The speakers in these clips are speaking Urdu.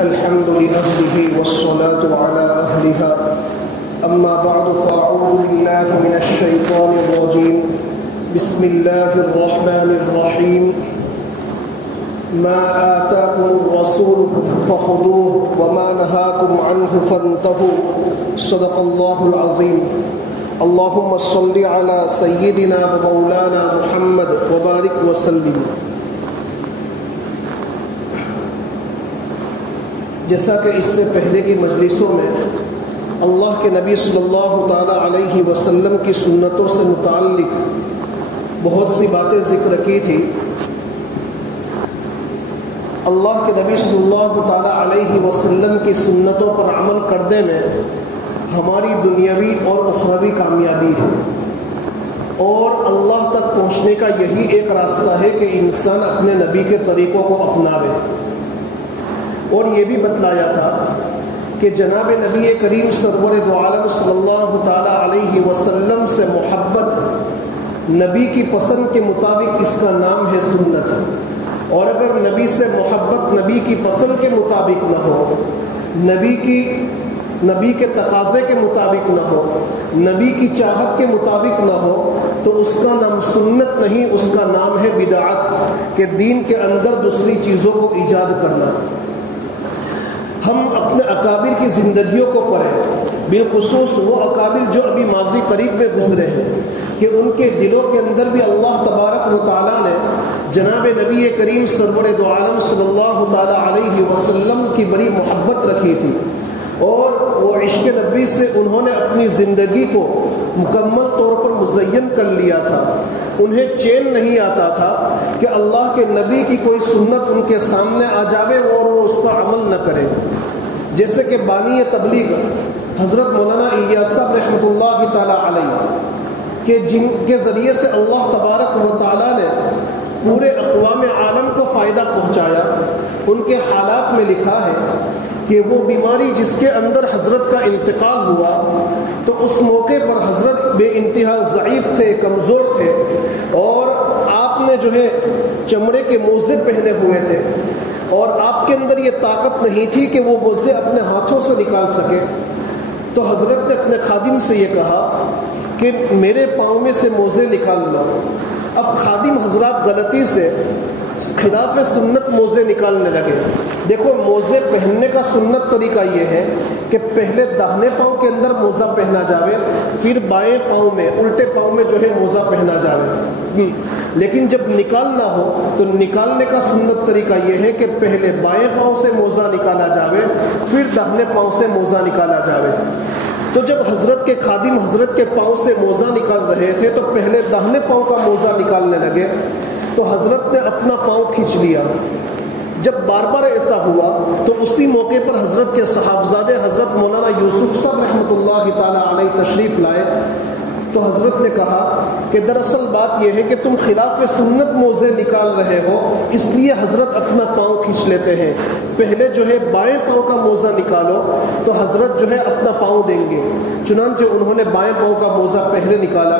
الحمد لأهله والصلاة على أهلها أما بعد فأعوذ بالله من الشيطان الرجيم بسم الله الرحمن الرحيم ما آتاكم الرسول فخذوه وما نهاكم عنه فانتهوا صدق الله العظيم اللهم صل على سيدنا ومولانا محمد وبارك وسلم۔ جیسا کہ اس سے پہلے کی مجلسوں میں اللہ کے نبی صلی اللہ تعالی علیہ وسلم کی سنتوں سے متعلق بہت سی باتیں ذکر کی تھی۔ اللہ کے نبی صلی اللہ تعالی علیہ وسلم کی سنتوں پر عمل کرنے میں ہماری دنیاوی اور اخروی کامیابی ہے، اور اللہ تک پہنچنے کا یہی ایک راستہ ہے کہ انسان اپنے نبی کے طریقوں کو اپناوے۔ اور یہ بھی بتلایا تھا کہ جناب نبی کریم سرور دو عالم صلی اللہ تعالی علیہ وسلم سے محبت نبی کی پسند کے مطابق اس کا نام ہے سنت، اور اگر نبی سے محبت نبی کی پسند کے مطابق نہ ہو، نبی کے تقاضے کے مطابق نہ ہو، نبی کی چاہت کے مطابق نہ ہو، تو اس کا نام سنت نہیں، اس کا نام ہے بدعت، کہ دین کے اندر دوسری چیزوں کو ایجاد کرنا۔ ہم اپنے اکابر کی زندگیوں کو پڑھیں، بالخصوص وہ اکابر جو ابھی ماضی قریب میں گزرے ہیں، کہ ان کے دلوں کے اندر بھی اللہ تبارک و تعالیٰ نے جناب نبی کریم سرور دو عالم صلی اللہ تعالی علیہ وسلم کی بڑی محبت رکھی تھی، اور وہ عشق نبی سے انہوں نے اپنی زندگی کو مکمل طور پر مزین کر لیا تھا۔ انہیں چین نہیں آتا تھا کہ اللہ کے نبی کی کوئی سنت ان کے سامنے آ جاوے اور وہ اس پر عمل نہ کرے۔ جیسے کہ بانی تبلیغ حضرت مولانا الیاس صاحب رحمۃ اللہ تعالی علیہ، کہ جن کے ذریعے سے اللہ تبارک و تعالیٰ نے پورے اقوام عالم کو فائدہ پہنچایا، ان کے حالات میں لکھا ہے کہ وہ بیماری جس کے اندر حضرت کا انتقال ہوا، تو اس موقع پر حضرت بے انتہا ضعیف تھے، کمزور تھے، اور آپ نے جو ہے چمڑے کے موزے پہنے ہوئے تھے، اور آپ کے اندر یہ طاقت نہیں تھی کہ وہ موزے اپنے ہاتھوں سے نکال سکے۔ تو حضرت نے اپنے خادم سے یہ کہا کہ میرے پاؤں میں سے موزے نکال لو۔ اب خادم حضرات غلطی سے خلاف سنت موزے نکالنے لگے۔ دیکھو، موزے پہننے کا سنت طریقہ یہ ہے کہ پہلے داہنے پاؤں کے اندر موزہ پہنا جاوے، پھر بائیں پاؤں میں، الٹے پاؤں میں جو ہے موزہ پہنا جاوے۔ لیکن جب نکالنا ہو تو نکالنے کا سنت طریقہ یہ ہے کہ پہلے بائیں پاؤں سے موزہ نکالا جاوے، پھر داہنے پاؤں سے موزہ نکالا جاوے۔ تو جب حضرت کے خادم حضرت کے پاؤں سے موزہ نکال رہے تھے تو پہلے داہنے پاؤں کا موزہ نکالنے لگے، تو حضرت نے اپنا پاؤں کھینچ لیا۔ جب بار بار ایسا ہوا تو اسی موقع پر حضرت کے صاحبزادے حضرت مولانا یوسف صاحب رحمۃ اللہ تعالی علیہ تشریف لائے، تو حضرت نے کہا کہ دراصل بات یہ ہے کہ تم خلاف سنت موزے نکال رہے ہو، اس لیے حضرت اپنا پاؤں کھینچ لیتے ہیں، پہلے جو ہے بائیں پاؤں کا موزہ نکالو تو حضرت جو ہے اپنا پاؤں دیں گے۔ چنانچہ انہوں نے بائیں پاؤں کا موزہ پہلے نکالا۔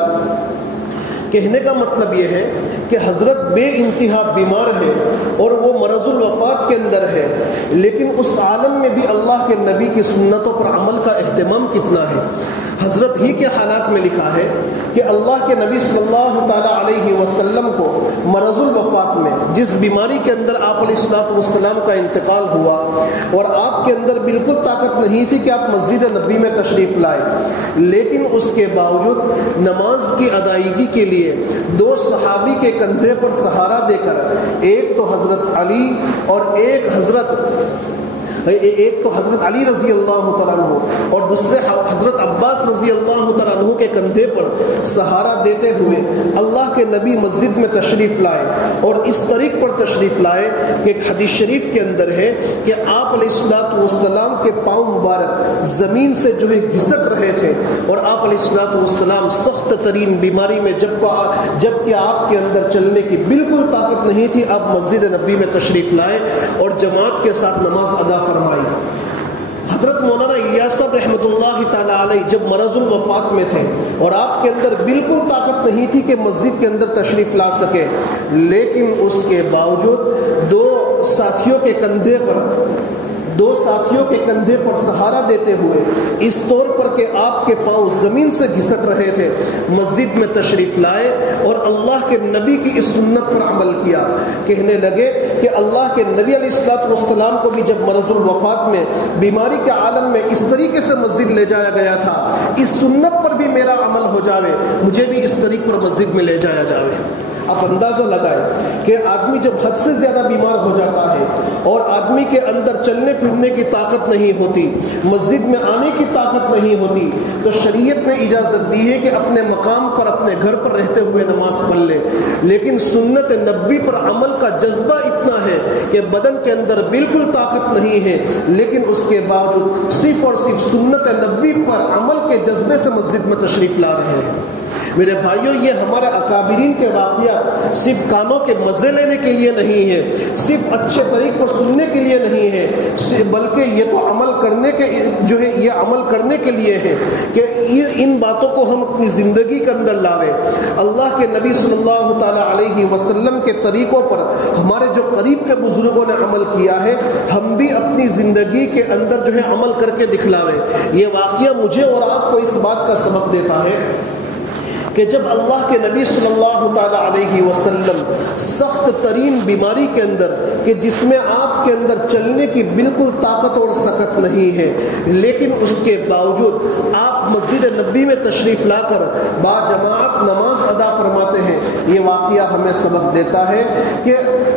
کہنے کا مطلب یہ ہے کہ حضرت بے انتہا بیمار ہے اور وہ مرض الوفات کے اندر ہے، لیکن اس عالم میں بھی اللہ کے نبی کی سنتوں پر عمل کا اہتمام کتنا ہے۔ حضرت ہی کے حالات میں لکھا ہے کہ اللہ کے نبی صلی اللہ تعالی علیہ وسلم کو مرض الوفات میں، جس بیماری کے اندر آپ علیہ الصلوۃ والسلام کا انتقال ہوا، اور آپ کے اندر بالکل طاقت نہیں تھی کہ آپ مسجد نبی میں تشریف لائے، لیکن اس کے باوجود نماز کی ادائیگی کے لیے دو صحابی کے کندھے پر سہارا دے کر، ایک تو حضرت علی اور ایک تو حضرت علی رضی اللہ تعالیٰ عنہ اور دوسرے حضرت عباس رضی اللہ تعالیٰ عنہ کے کندھے پر سہارا دیتے ہوئے اللہ کے نبی مسجد میں تشریف لائے، اور اس طریق پر تشریف لائے کہ ایک حدیث شریف کے اندر ہے کہ آپ علیہ الصلوۃ والسلام کے پاؤں مبارک زمین سے جو ہے گھسٹ رہے تھے، اور آپ علیہ الصلوۃ والسلام سخت ترین بیماری میں جب کہ آپ کے اندر چلنے کی بالکل طاقت نہیں تھی، آپ مسجد نبی میں تشریف لائے اور جماعت کے ساتھ نماز ادا فرمائی۔ حضرت مولانا الیاس صاحب رحمۃ اللہ تعالی علیہ جب مرض الوفات میں تھے اور آپ کے اندر بالکل طاقت نہیں تھی کہ مسجد کے اندر تشریف لا سکے، لیکن اس کے باوجود دو ساتھیوں کے کندھے پر، دو ساتھیوں کے کندھے پر سہارا دیتے ہوئے اس طور پر کہ آپ کے پاؤں زمین سے گھسٹ رہے تھے مسجد میں تشریف لائے اور اللہ کے نبی کی اس سنت پر عمل کیا. کہنے لگے کہ اللہ کے نبی علیہ السلام کو بھی جب مرض الوفات میں بیماری کے عالم میں اس طریقے سے مسجد لے جایا گیا تھا, اس سنت پر بھی میرا عمل ہو جاوے, مجھے بھی اس طریق پر مسجد میں لے جایا جاوے. آپ اندازہ لگائیں کہ آدمی جب حد سے زیادہ بیمار ہو جاتا ہے اور آدمی کے اندر چلنے پھرنے کی طاقت نہیں ہوتی, مسجد میں آنے کی طاقت نہیں ہوتی, تو شریعت نے اجازت دی ہے کہ اپنے مقام پر اپنے گھر پر رہتے ہوئے نماز پڑھ لے. لیکن سنت نبوی پر عمل کا جذبہ اتنا ہے کہ بدن کے اندر بالکل طاقت نہیں ہے, لیکن اس کے باوجود صرف اور صرف سنت نبوی پر عمل کے جذبے سے مسجد میں تشریف لا رہے ہیں. میرے بھائیوں, یہ ہمارے اکابرین کے واقعات صرف کانوں کے مزے لینے کے لیے نہیں ہے, صرف اچھے طریق پر سننے کے لیے نہیں ہے, بلکہ یہ تو عمل کرنے کے جو ہے یہ عمل کرنے کے لیے ہے کہ ان باتوں کو ہم اپنی زندگی کے اندر لاویں. اللہ کے نبی صلی اللہ تعالی علیہ وسلم کے طریقوں پر ہمارے جو قریب کے بزرگوں نے عمل کیا ہے, ہم بھی اپنی زندگی کے اندر جو ہے عمل کر کے دکھلاویں. یہ واقعہ مجھے اور آپ کو اس بات کا سبق دیتا ہے کہ جب اللہ کے نبی صلی اللہ تعالی علیہ وسلم سخت ترین بیماری کے اندر, کہ جس میں آپ کے اندر چلنے کی بالکل طاقت اور سکت نہیں ہے, لیکن اس کے باوجود آپ مسجد نبی میں تشریف لا کر با جماعت نماز ادا فرماتے ہیں, یہ واقعہ ہمیں سبق دیتا ہے کہ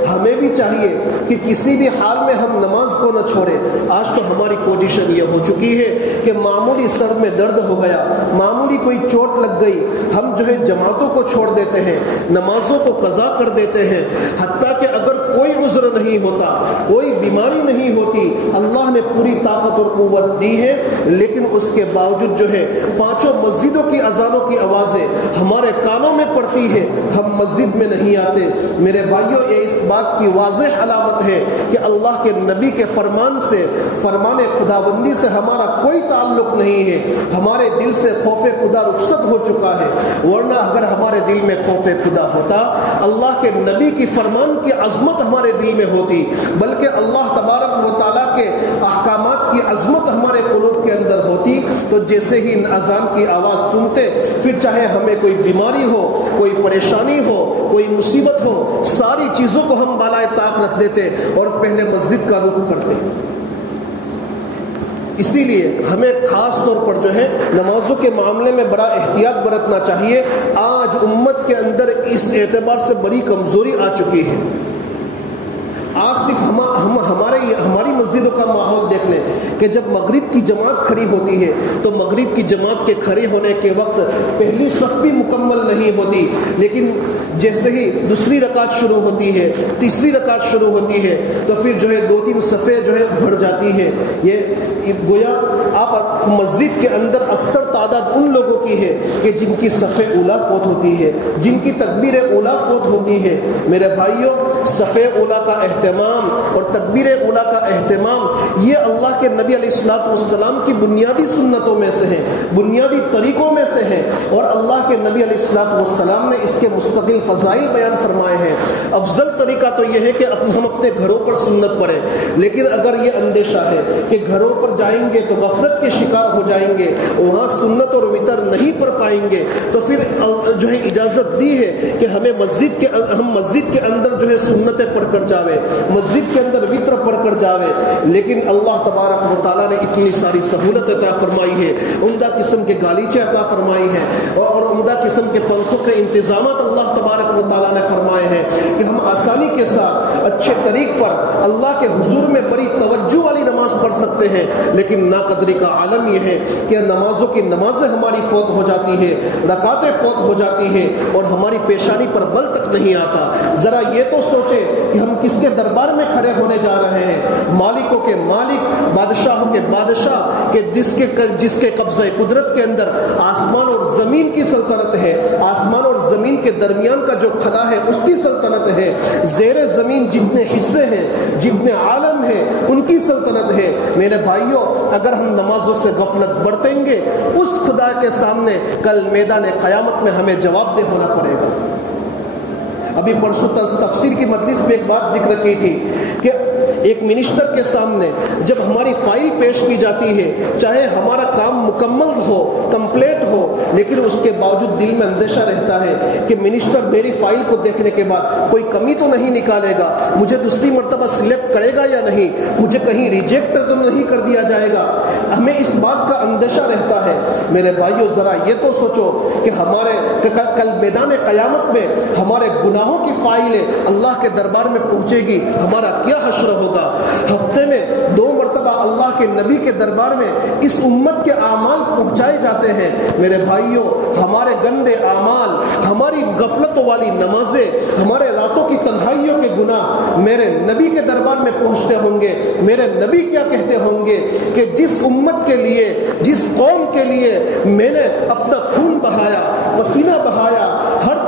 ہمیں بھی چاہیے کہ کسی بھی حال میں ہم نماز کو نہ چھوڑیں. آج تو ہماری پوزیشن یہ ہو چکی ہے کہ معمولی سر میں درد ہو گیا, معمولی کوئی چوٹ لگ گئی, ہم جو ہے جماعتوں کو چھوڑ دیتے ہیں, نمازوں کو قضا کر دیتے ہیں, حتیٰ کہ اگر کوئی عذر نہیں ہوتا, کوئی بیماری نہیں ہوتی, اللہ نے پوری طاقت اور قوت دی ہے, لیکن اس کے باوجود جو ہے پانچوں مسجدوں کی اذانوں کی آوازیں ہمارے کانوں میں پڑتی ہے, ہم مسجد میں نہیں آتے. میرے بھائیوں, یہ اس بات کی واضح علامت ہے کہ اللہ کے نبی کے فرمان سے, فرمان خداوندی سے ہمارا کوئی تعلق نہیں ہے, ہمارے دل سے خوف خدا رخصت ہو چکا ہے. ورنہ اگر ہمارے دل میں خوف خدا ہوتا, اللہ کے نبی کی فرمان کی عظمت ہمارے دل میں ہوتی, بلکہ اللہ تبارک و تعالیٰ کے احکامات کی عظمت ہمارے قلوب کے اندر ہوتی, تو جیسے ہی اذان کی آواز سنتے, پھر چاہے ہمیں کوئی بیماری ہو, کوئی پریشانی ہو, کوئی مصیبت ہو, ساری چیزوں کو ہم بالائے طاق رکھ دیتے اور پہلے مسجد کا رخ کرتے. اسی لیے ہمیں خاص طور پر جو ہے نمازوں کے معاملے میں بڑا احتیاط برتنا چاہیے. آج امت کے اندر اس اعتبار سے بڑی کمزوری آ چکی ہے. آج صرف ہماری مسجدوں کا ماحول دیکھ لیں کہ جب مغرب کی جماعت کھڑی ہوتی ہے تو مغرب کی جماعت کے کھڑے ہونے کے وقت پہلی صف بھی مکمل نہیں ہوتی, لیکن جیسے ہی دوسری رکعت شروع ہوتی ہے, تیسری رکعت شروع ہوتی ہے, تو پھر جو ہے 2-3 صفیں جو ہے بڑھ جاتی ہے. یہ گویا آپ مسجد کے اندر اکثر تعداد ان لوگوں کی ہے کہ جن کی صفیں اولا فوت ہوتی ہے, جن کی تکبیر اولا فوت ہوتی ہے. میرے بھائیوں, صفیں اولا کا اہتمام اور تکبیر اولا کا اہتمام یہ اللہ کے نبی علیہ السلام کی بنیادی سنتوں میں سے ہے, بنیادی طریقوں میں سے ہے, اور اللہ کے نبی علیہ السلام نے اس کے مستقل فضائل بیان فرمائے ہیں. افضل طریقہ تو یہ ہے کہ ہم اپنے گھروں پر سنت پڑھیں, لیکن اگر یہ اندیشہ ہے کہ گھروں پر جائیں گے تو غفلت کے شکار ہو جائیں گے, وہاں سنت اور وتر نہیں پڑھ پائیں گے, تو پھر جو ہے اجازت دی ہے کہ ہم مسجد کے اندر جو ہے سنتیں پڑھ کر جاوے, مسجد کے اندر وتر پڑھ کر جاوے. لیکن اللہ تبارک و تعالیٰ نے اتنی ساری سہولت عطا فرمائی ہے, عمدہ قسم کے گالیچے عطا فرمائی ہیں, اور عمدہ قسم کے پنکھوں کے انتظامات اللہ تبارک و تعالیٰ نے فرمائے ہیں کہ ہم آسانی کے ساتھ اچھے طریق پر اللہ کے حضور میں بڑی توجہ والی نماز پڑھ سکتے ہیں. لیکن ناقدری کا عالم یہ ہے کہ نمازوں کی نمازیں ہماری فوت ہو جاتی ہے, رکعتیں فوت ہو جاتی ہیں, اور ہماری پیشانی پر بل تک نہیں آتا. ذرا یہ تو سوچیں کہ ہم کس کے دربار میں کھڑے ہونے جا رہے ہیں, مالکوں کے مالک, بادشاہوں کے بادشاہ کے جس کے قبضہ قدرت کے اندر آسمان اور زمین کی سلطنت ہے, آسمان اور زمین کے درمیان کا جو کھلا ہے اس کی سلطنت ہے, زیر زمین جتنے حصے ہیں, جتنے عالم ہیں, ان کی سلطنت ہے. میرے بھائیوں, اگر ہم نمازوں سے غفلت برتیں گے, اس خدا کے سامنے کل میدان قیامت میں ہمیں جواب دہ ہونا پڑے گا. ابھی پرسوں تفسیر کی مجلس میں ایک بات ذکر کی تھی کہ ایک منسٹر کے سامنے جب ہماری فائل پیش کی جاتی ہے، چاہے ہمارا کام مکمل ہو، کمپلیٹ ہو، لیکن اس کے باوجود دل میں اندیشہ رہتا ہے کہ منسٹر میری فائل کو دیکھنے کے بعد کوئی کمی تو نہیں نکالے گا، مجھے دوسری مرتبہ سلیکٹ کرے گا یا نہیں، مجھے کہیں ریجیکٹ تو نہیں کر دیا جائے گا۔ ہمیں اس بات کا اندیشہ رہتا ہے۔ میرے بھائیو، ذرا یہ تو سوچو کہ ہمارے کل میدان قیامت میں ہمارے گناہوں کی فائلیں اللہ کے دربار میں پہنچے گی، ہمارا کیا حشر ہوگا۔ ہفتے میں 2 مرتبہ اللہ کے نبی کے دربار میں اس امت کے اعمال پہنچائے جاتے ہیں۔ میرے بھائیوں، ہمارے گندے اعمال، ہماری غفلتوں والی نمازیں، ہمارے راتوں کی تنہائیوں کے گناہ میرے نبی کے دربار میں پہنچتے ہوں گے۔ میرے نبی کیا کہتے ہوں گے کہ جس امت کے لیے، جس قوم کے لیے میں نے اپنا خون بہایا، پسینہ بہایا، ہر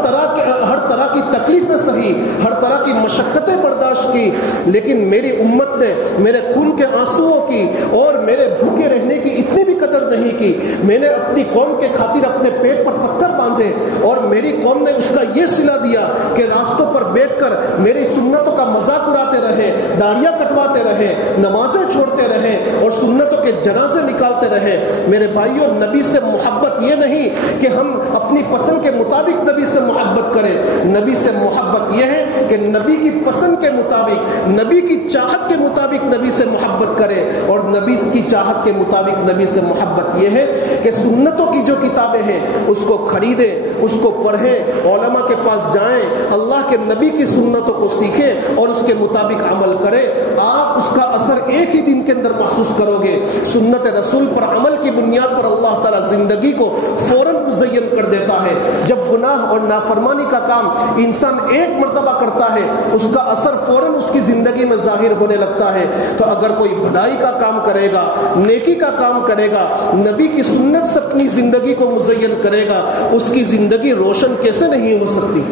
طرح کی تکلیفیں سہی، ہر طرح کی مشقتیں برداشت کی، لیکن میری امت نے میرے خون کے آنسوؤں کی اور میرے بھوکے رہنے کی اتنی بھی قدر نہیں کی۔ میں نے اپنی قوم کے خاطر اپنے پیٹ پر پتھر باندھے اور میری قوم نے اس کا یہ صلہ دیا کہ راستوں پر بیٹھ کر میری سنتوں کا مذاق اڑاتے رہے، داڑیاں کٹواتے رہے، نمازیں چھوڑتے رہے اور سنتوں کے جنازے نکالتے رہے۔ میرے بھائیوں، نبی سے محبت یہ نہیں کہ ہم اپنی پسند کے مطابق نبی سے محبت کریں۔ نبی سے محبت یہ ہے کہ نبی کی پسند کے مطابق، نبی کی چاہت کے مطابق نبی سے محبت کریں، اور نبی کی چاہت کے مطابق نبی سے محبت یہ ہے کہ سنتوں کی جو کتابیں ہیں اس کو خریدیں، اس کو پڑھیں، علماء کے پاس جائیں، اللہ کے نبی کی سنتوں کو سیکھیں اور اس کے مطابق عمل کریں۔ آپ اس کا اثر ایک ہی دن کے اندر محسوس کرو گے۔ سنت رسول پر عمل کی بنیاد پر اللہ تعالیٰ زندگی کو فوراً مزین کر دیتا ہے۔ جب گناہ اور نافرمانی کا کام انسان ایک مرتبہ کرتا ہے، اس کا اثر فوراً اس کی زندگی میں ظاہر ہونے لگتا ہے۔ تو اگر کوئی بھلائی کا کام کرے گا، نیکی کا کام کرے گا، نبی کی سنت سے اپنی زندگی کو مزین کرے گا، اس کی زندگی روشن کیسے نہیں ہو سکتی؟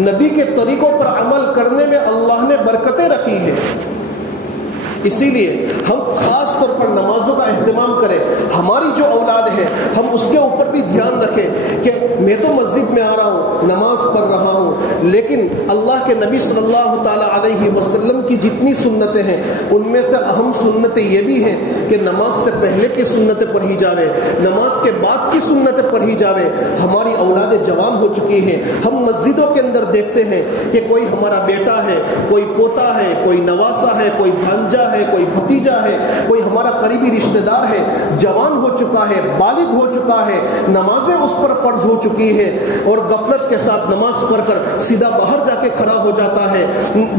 نبی کے طریقوں پر عمل کرنے میں اللہ نے برکتیں رکھی ہیں۔ اسی لیے ہم خاص طور پر نمازوں کا اہتمام کریں۔ ہماری جو اولاد ہے ہم اس کے اوپر بھی دھیان رکھیں کہ میں تو مسجد میں آ رہا ہوں، نماز پڑھ رہا ہوں، لیکن اللہ کے نبی صلی اللہ تعالیٰ علیہ وسلم کی جتنی سنتیں ہیں ان میں سے اہم سنتیں یہ بھی ہیں کہ نماز سے پہلے کی سنتیں پڑھی جاوے، نماز کے بعد کی سنتیں پڑھی جاوے۔ ہماری اولادیں جوان ہو چکی ہیں، ہم مسجدوں کے اندر دیکھتے ہیں کہ کوئی ہمارا بیٹا ہے، کوئی پوتا ہے، کوئی نواسا ہے، کوئی بھانجا ہے، کوئی بھتیجا ہے، کوئی ہمارا قریبی رشتہ دار ہے، جوان ہو چکا ہے، بالغ ہو چکا ہے، نمازیں اس پر فرض ہو چکی ہیں، اور غفلت کے ساتھ نماز پڑھ کر سیدھا باہر جا کے کھڑا ہو جاتا ہے۔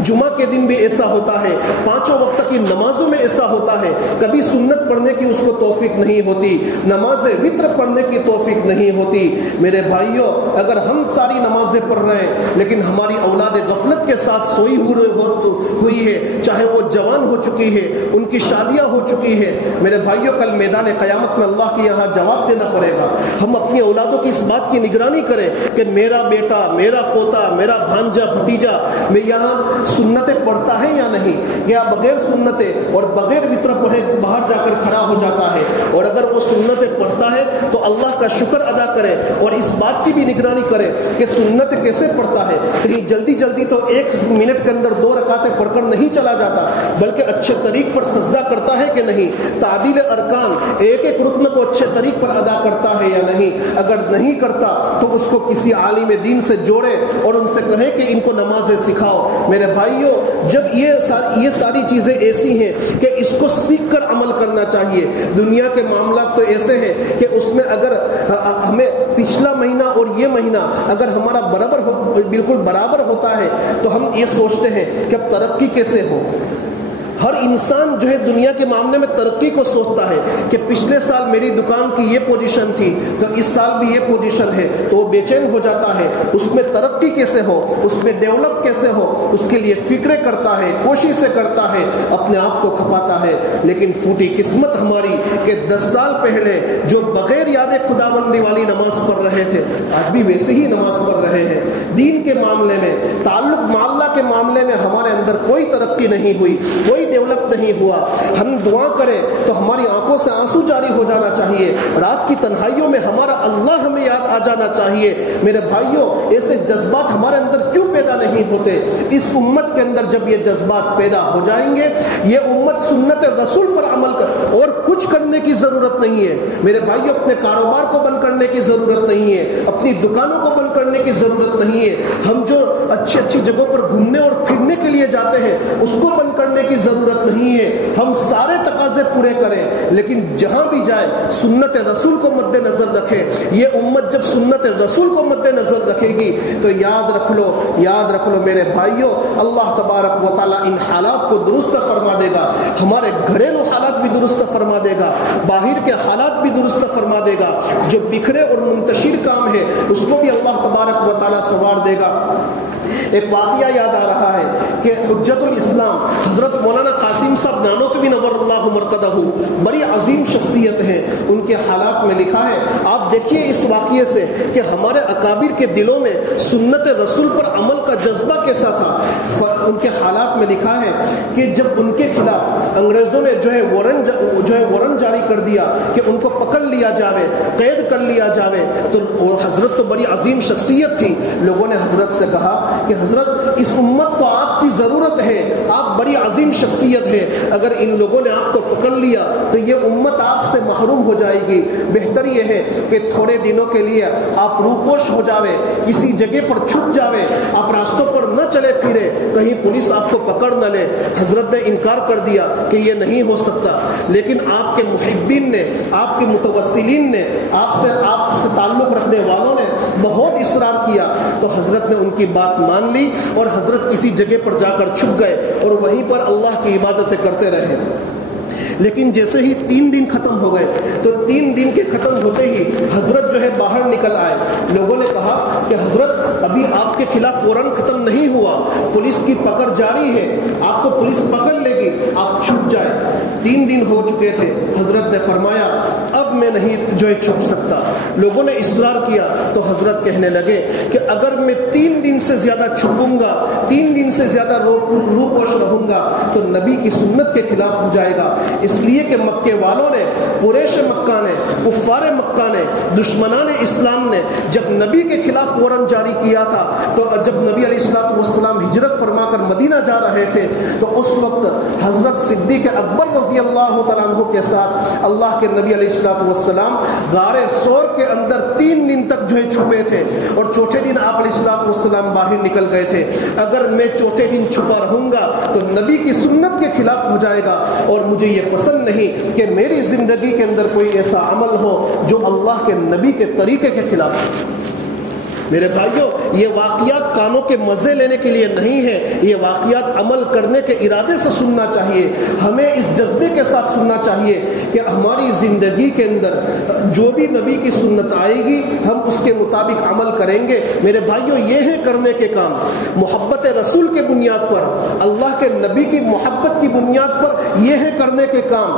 جمعہ کے دن بھی ایسا ہوتا ہے، 5 وقت کی نمازوں میں ایسا ہوتا ہے، کبھی سنت پڑھنے کی اس کو توفیق نہیں ہوتی، نماز وتر پڑھنے کی توفیق نہیں ہوتی۔ میرے بھائیوں، اگر ہم ساری نمازیں پڑھ رہے ہیں لیکن ہماری اولاد غفلت کے ساتھ سوئی ہوئی ہے، چاہے وہ جوان ہو چکی ہے، ان کی شادیاں ہو چکی ہے، میرے بھائیوں کل میدان قیامت میں اللہ کے یہاں جواب دینا پڑے گا۔ ہم اپنی اولادوں کی اس بات کی نگرانی کریں کہ میرا بیٹا، میرا پوتا، میرا بھانجا، بھتیجا میں یہاں سنتیں پڑھتا ہے یا نہیں، یا بغیر سنتیں اور بغیر وتر پڑھے باہر جا کر کھڑا ہو جاتا ہے، اور اگر وہ سنتیں پڑھتا ہے تو اللہ کا شکر ادا کرے اور اس بات کی بھی نگرانی کرے کہ سنت کیسے پڑھتا ہے۔ کہیں جلدی تو 1 منٹ کے اندر 2 رکعتیں پڑھ کر نہیں چلا جاتا، بلکہ اچھے طریق پر سجدہ کرتا ہے کہ نہیں، تعدیل ارکان ایک رکن کو اچھے طریق پر ادا کرتا ہے یا نہیں۔ اگر نہیں کرتا تو اس کو کسی عالم دین سے جوڑے اور ان سے کہے کہ ان کو نمازیں سکھاؤ۔ میرے بھائیوں، جب یہ ساری چیزیں ایسی ہیں کہ اس کو سیکھ کر عمل کرنا چاہیے۔ دنیا کے معاملات تو ایسے ہیں کہ اس میں اگر ہمیں پچھلا مہینہ اور یہ مہینہ اگر ہمارا بالکل برابر ہوتا ہے تو ہم یہ سوچتے ہیں کہ اب ترقی کیسے ہو۔ ہر انسان جو ہے دنیا کے معاملے میں ترقی کو سوچتا ہے کہ پچھلے سال میری دکان کی یہ پوزیشن تھی تو اس سال بھی یہ پوزیشن ہے، تو وہ بے چین ہو جاتا ہے۔ اس میں ترقی کیسے ہو، اس میں ڈیولپ کیسے ہو، اس کے لیے فکریں کرتا ہے، کوششیں کرتا ہے، اپنے آپ کو کھپاتا ہے۔ لیکن پھوٹی قسمت ہماری کہ 10 سال پہلے جو بغیر یاد خداوندی والی نماز پڑھ رہے تھے آج بھی ویسے ہی نماز پڑھ رہے ہیں۔ دین کے معاملے میں، تعلق معاملہ کے معاملے میں ہمارے اندر کوئی ترقی نہیں ہوئی، کوئی ڈیولپ نہیں ہوا. ہم دعا کریں تو ہماری آنکھوں سے آنسو جاری ہو جانا چاہیے. رات کی تنہائیوں میں ہمارا اللہ ہمیں یاد آ جانا چاہیے. میرے بھائیوں ایسے جذبات ہمارے اندر کیوں پیدا نہیں ہوتے؟ اس امت کے اندر جب یہ جذبات پیدا ہو جائیں گے، یہ امت سنت رسول پر عمل کر اور کچھ کرنے کی ضرورت نہیں ہے. میرے بھائیوں اپنے کاروبار کو بند کرنے کی ضرورت نہیں ہے، اپنی دکانوں کو بند کرنے کی ضرورت نہیں ہے. ہم جو اچھی اچھی جگہوں پر گھومنے اور پھرنے کے لیے جاتے ہیں اس کو بند کرنے کی ضرورت نہیں ہے. ہم سارے تقاضے پورے کریں، لیکن جہاں بھی جائے سنت رسول کو مد نظر رکھے. یہ امت جب سنت رسول کو مد نظر رکھے گی تو یاد رکھ لو میرے بھائیوں، اللہ تبارک و تعالیٰ ان حالات کو درست فرما دے گا. ہمارے گھریلو حالات بھی درست فرما دے گا، باہر کے حالات بھی درست فرما دے گا. جو بکھرے اور منتشر کام ہے اس کو بھی اللہ تبارک و تعالیٰ سنوار دے گا. ایک واقعہ یاد آ رہا ہے کہ حجت الاسلام حضرت مولانا قاسم صاحب نانوتوی نور اللہ مرقدہ بڑی عظیم شخصیت ہیں. ان کے حالات میں لکھا ہے، آپ دیکھیے اس واقعے سے کہ ہمارے اکابر کے دلوں میں سنت رسول پر عمل کا جذبہ کیسا تھا. ان کے حالات میں لکھا ہے کہ جب ان کے خلاف انگریزوں نے جو ہے وارنٹ جاری کر دیا کہ ان کو پکڑ لیا جاوے، قید کر لیا جاوے، تو حضرت تو بڑی عظیم شخصیت تھی. لوگوں نے حضرت سے کہا کہ حضرت اس امت کو آپ کی ضرورت ہے، آپ بڑی عظیم شخصیت ہے، اگر ان لوگوں نے آپ کو پکڑ لیا تو یہ امت آپ سے محروم ہو جائے گی. بہتر یہ ہے کہ تھوڑے دنوں کے لیے آپ روپوش ہو جاوے، کسی جگہ پر چھپ جاوے، آپ راستوں پر نہ چلے پھرے، کہیں پولیس آپ کو پکڑ نہ لے. حضرت نے انکار کر دیا کہ یہ نہیں ہو سکتا. لیکن آپ کے محبین نے، آپ کے متوسلین نے، آپ سے تعلق رکھنے والوں نے بہت اصرار کیا تو حضرت نے ان کی بات مان لی اور حضرت کسی جگہ پر جا کر چھپ گئے اور وہیں پر اللہ کی عبادتیں کرتے رہے. لیکن جیسے ہی 3 دن ختم ہو گئے تو 3 دن کے ختم ہوتے ہی حضرت جو ہے باہر نکل آئے. لوگوں نے کہا کہ حضرت ابھی آپ کے خلاف وارنٹ ختم نہیں ہوا، پولیس کی پکڑ جاری ہے، آپ کو پولیس پکڑ لے گی، آپ چھپ جائے. 3 دن ہو چکے تھے. حضرت نے فرمایا اب میں نہیں جو ہے چھپ سکتا. لوگوں نے اصرار کیا تو حضرت کہنے لگے کہ اگر میں 3 دن سے زیادہ چھپوں گا، 3 دن سے زیادہ روپوش رہوں گا تو نبی کی سنت کے خلاف ہو جائے گا. اس لیے کہ مکے والوں نے، قریش مکہ نے، کفار مکہ نے، دشمنان اسلام نے جب نبی کے خلاف وارنٹ جاری کیا تھا تو جب نبی علیہ الصلوۃ والسلام ہجرت فرما کر مدینہ جا رہے تھے تو اس وقت حضرت صدیق اکبر رضی اللہ تعالیٰ عنہ کے ساتھ اللہ کے نبی علیہ الصلوۃ والسلام غار ثور کے اندر 3 دن تک جو ہے چھپے تھے اور چوتھے دن آپ علیہ الصلوۃ والسلام باہر نکل گئے تھے. اگر میں چوتھے دن چھپا رہوں گا تو نبی کی سنت کے خلاف ہو جائے گا اور مجھے یہ پسند نہیں کہ میری زندگی کے اندر کوئی ایسا عمل ہو جو اللہ کے نبی کے طریقے کے خلاف ہو. میرے بھائیوں یہ واقعات کانوں کے مزے لینے کے لیے نہیں ہے، یہ واقعات عمل کرنے کے ارادے سے سننا چاہیے. ہمیں اس جذبے کے ساتھ سننا چاہیے کہ ہماری زندگی کے اندر جو بھی نبی کی سنت آئے گی ہم اس کے مطابق عمل کریں گے. میرے بھائیوں یہ ہے کرنے کے کام محبت رسول کے بنیاد پر، اللہ کے نبی کی محبت کی بنیاد پر یہ ہے کرنے کے کام.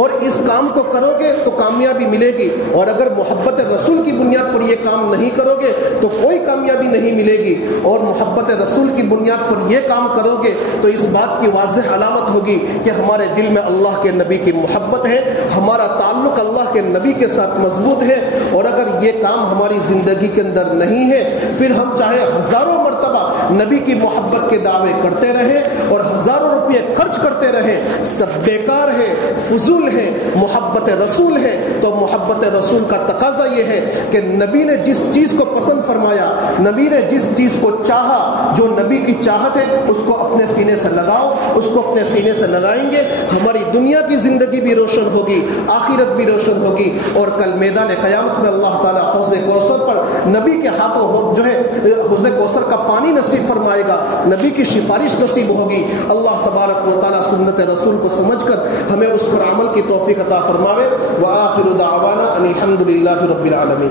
اور اس کام کو کرو گے تو کامیابی ملے گی، اور اگر محبت رسول کی بنیاد پر یہ کام نہیں کرو گے تو کوئی کامیابی نہیں ملے گی. اور محبت رسول کی بنیاد پر یہ کام کرو گے تو اس بات کی واضح علامت ہوگی کہ ہمارے دل میں اللہ کے نبی کی محبت ہے، ہمارا تعلق اللہ کے نبی کے ساتھ مضبوط ہے. اور اگر یہ کام ہماری زندگی کے اندر نہیں ہے پھر ہم چاہے ہزاروں مرتبہ نبی کی محبت کے دعوے کرتے رہیں اور ہزاروں روپے خرچ کرتے رہیں، سب بیکار ہے، فضول ہے. محبت رسول ہے تو محبت رسول کا تقاضا یہ ہے کہ نبی نے جس چیز کو پسند فرمایا، نبی نے جس چیز کو چاہا، جو نبی کی چاہت ہے اس کو اپنے سینے سے لگاؤ. اس کو اپنے سینے سے لگائیں گے ہماری دنیا کی زندگی بھی روشن ہوگی، آخرت بھی روشن ہوگی، اور کل میدان قیامت میں اللہ تعالیٰ حوض کوثر پر نبی کے ہاتھوں جو ہے حوض کوثر کا پانی نصیب فرمائے گا، نبی کی سفارش نصیب ہوگی. اللہ تبارک و تعالیٰ سنت رسول کو سمجھ کر ہمیں اس پر عمل کی توفیق عطا فرماوے. وآخر دعوانا ان الحمد للہ رب العالمین.